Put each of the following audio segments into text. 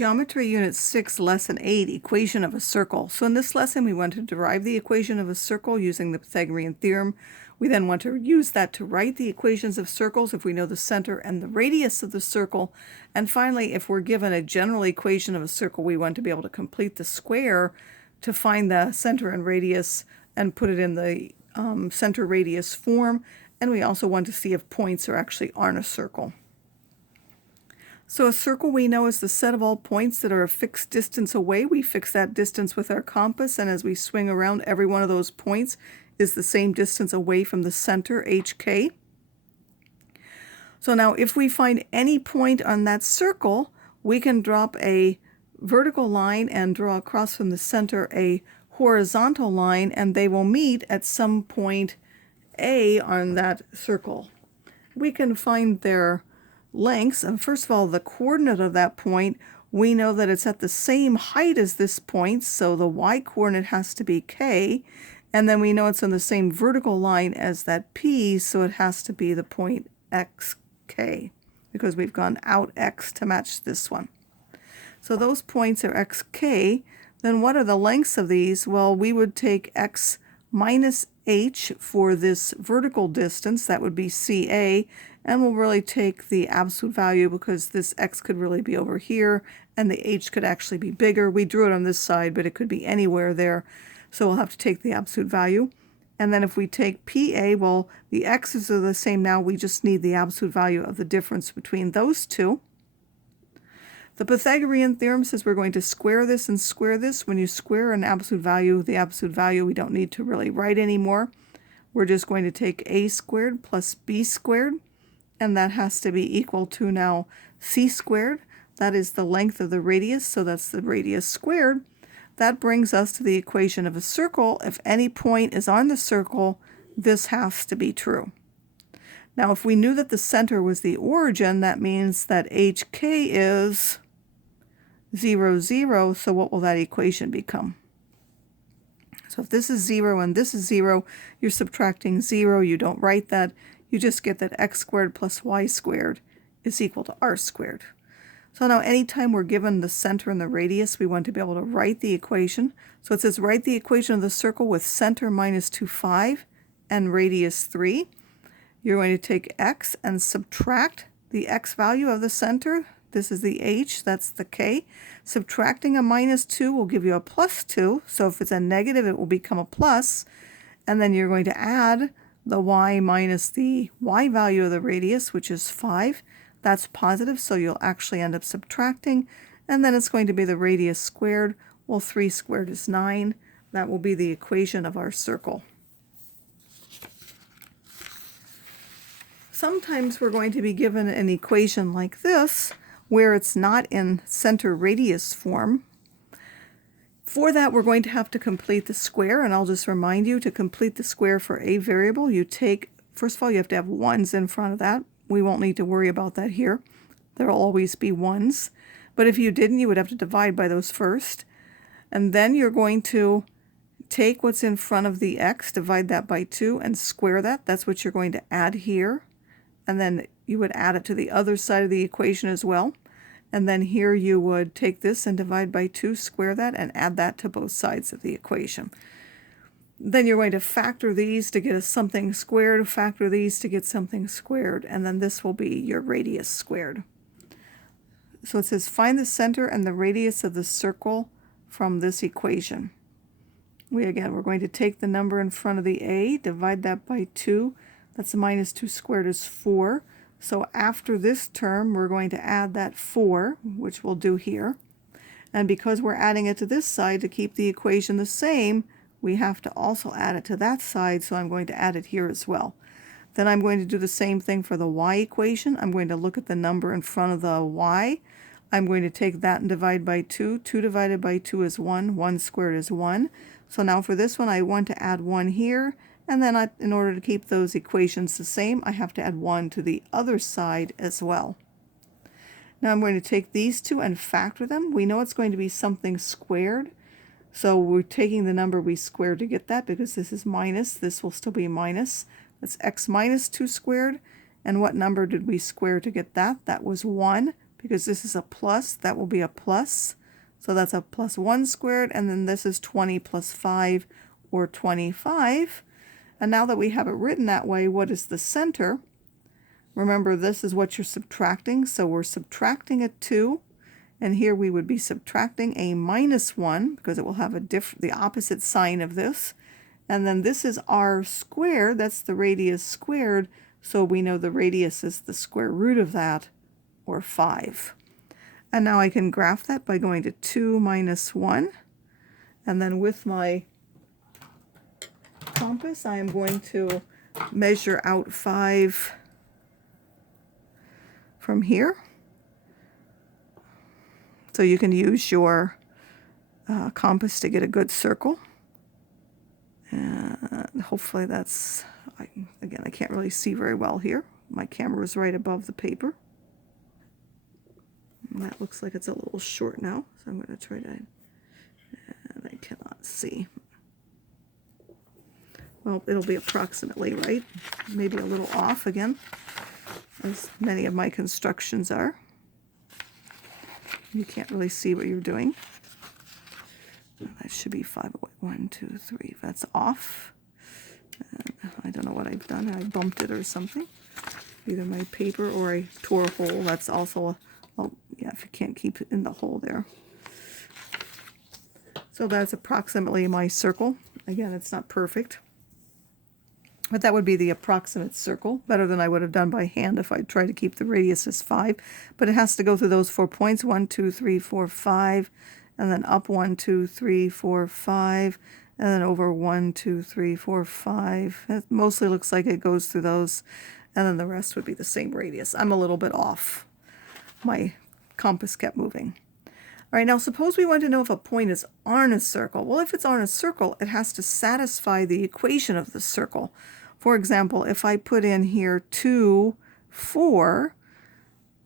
Geometry Unit 6, Lesson 8, Equation of a Circle. So in this lesson, we want to derive the equation of a circle using the Pythagorean theorem. We then want to use that to write the equations of circles if we know the center and the radius of the circle. And finally, if we're given a general equation of a circle, we want to be able to complete the square to find the center and radius and put it in the center radius form. And we also want to see if points are actually on a circle. So a circle we know is the set of all points that are a fixed distance away. We fix that distance with our compass, and as we swing around, every one of those points is the same distance away from the center, HK. So now if we find any point on that circle, we can drop a vertical line and draw across from the center a horizontal line, and they will meet at some point A on that circle. We can find their lengths, and first of all, the coordinate of that point, we know that it's at the same height as this point, so the y-coordinate has to be k, and then we know it's on the same vertical line as that p, so it has to be the point xk, because we've gone out x to match this one. So those points are xk. Then what are the lengths of these? Well, we would take x minus h for this vertical distance, that would be CA, and we'll really take the absolute value because this x could really be over here and the h could actually be bigger. We drew it on this side, but it could be anywhere there, so we'll have to take the absolute value. And then if we take PA, well, the x's are the same now, we just need the absolute value of the difference between those two. The Pythagorean theorem says we're going to square this and square this. When you square an absolute value, the absolute value we don't need to really write anymore. We're just going to take a squared plus b squared, and that has to be equal to now c squared. That is the length of the radius, so that's the radius squared. That brings us to the equation of a circle. If any point is on the circle, this has to be true. Now, if we knew that the center was the origin, that means that HK is 0, 0, so what will that equation become? So if this is 0 and this is 0, you're subtracting 0, you don't write that, you just get that x squared plus y squared is equal to r squared. So now anytime we're given the center and the radius, we want to be able to write the equation. So it says write the equation of the circle with center minus 2, 5 and radius 3. You're going to take x and subtract the x value of the center. This is the h, that's the k. Subtracting a minus 2 will give you a plus 2. So if it's a negative, it will become a plus. And then you're going to add the y minus the y value of the radius, which is 5. That's positive, so you'll actually end up subtracting. And then it's going to be the radius squared. Well, 3 squared is 9. That will be the equation of our circle. Sometimes we're going to be given an equation like this, where it's not in center radius form. For that, we're going to have to complete the square, and I'll just remind you, to complete the square for a variable, you take, first of all, you have to have ones in front of that. We won't need to worry about that here. There'll always be ones. But if you didn't, you would have to divide by those first. And then you're going to take what's in front of the x, divide that by 2, and square that. That's what you're going to add here. And then you would add it to the other side of the equation as well. And then here you would take this and divide by 2, square that, and add that to both sides of the equation. Then you're going to factor these to get a something squared, factor these to get something squared, and then this will be your radius squared. So it says find the center and the radius of the circle from this equation. We're going to take the number in front of the a, divide that by 2. That's minus 2 squared is 4. So after this term, we're going to add that 4, which we'll do here. And because we're adding it to this side to keep the equation the same, we have to also add it to that side, so I'm going to add it here as well. Then I'm going to do the same thing for the y equation. I'm going to look at the number in front of the y. I'm going to take that and divide by 2. 2 divided by 2 is 1. 1 squared is 1. So now for this one, I want to add 1 here. And then in order to keep those equations the same, I have to add 1 to the other side as well. Now I'm going to take these two and factor them. We know it's going to be something squared. So we're taking the number we squared to get that, because this is minus. This will still be minus. That's x minus 2 squared. And what number did we square to get that? That was 1. because this is a plus, that will be a plus. So that's a plus 1 squared, and then this is 20 plus 5, or 25. And now that we have it written that way, what is the center? Remember, this is what you're subtracting, so we're subtracting a 2, and here we would be subtracting a minus 1, because it will have the opposite sign of this. And then this is r squared, that's the radius squared, so we know the radius is the square root of that, or 5. And now I can graph that by going to 2 minus 1, and then with my compass I am going to measure out 5 from here. So you can use your compass to get a good circle. And hopefully that's, again, I can't really see very well here. My camera is right above the paper. And that looks like it's a little short now, so I'm going to try to, and I cannot see. Well, it'll be approximately right, maybe a little off again, as many of my constructions are. You can't really see what you're doing. That should be 5, 1, 2, 3. That's off. I don't know what I've done. I bumped it or something. Either my paper or I tore a hole. That's also well, yeah, if you can't keep it in the hole there. So that's approximately my circle. Again, it's not perfect, but that would be the approximate circle, better than I would have done by hand if I tried to keep the radius as 5. But it has to go through those 4 points, 1, 2, 3, 4, 5, and then up 1, 2, 3, 4, 5, and then over 1, 2, 3, 4, 5. It mostly looks like it goes through those, and then the rest would be the same radius. I'm a little bit off. My compass kept moving. All right, now suppose we want to know if a point is on a circle. Well, if it's on a circle, it has to satisfy the equation of the circle. For example, if I put in here 2, 4,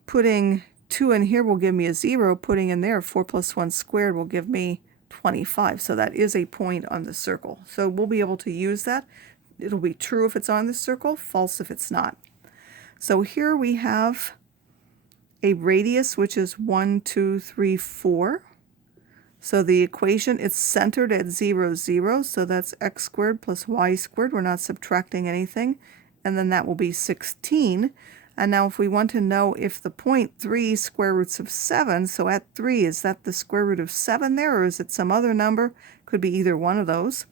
putting 2 in here will give me a 0. Putting in there 4 plus 1 squared will give me 25. So that is a point on the circle. So we'll be able to use that. It'll be true if it's on the circle, false if it's not. So here we have a radius, which is 1, 2, 3, 4. So the equation, it's centered at 0, 0. So that's x squared plus y squared. We're not subtracting anything. And then that will be 16. And now if we want to know if the point 3 square roots of 7, so at 3, is that the square root of 7 there, or is it some other number? Could be either one of those.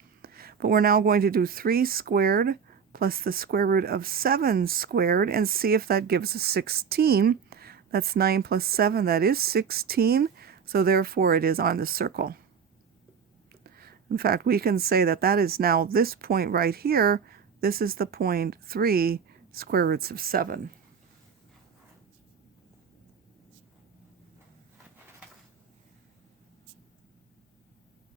But we're now going to do 3 squared plus the square root of 7 squared and see if that gives us 16. That's 9 plus 7, that is 16. So therefore it is on the circle. In fact, we can say that that is now this point right here. This is the point 3 square roots of 7.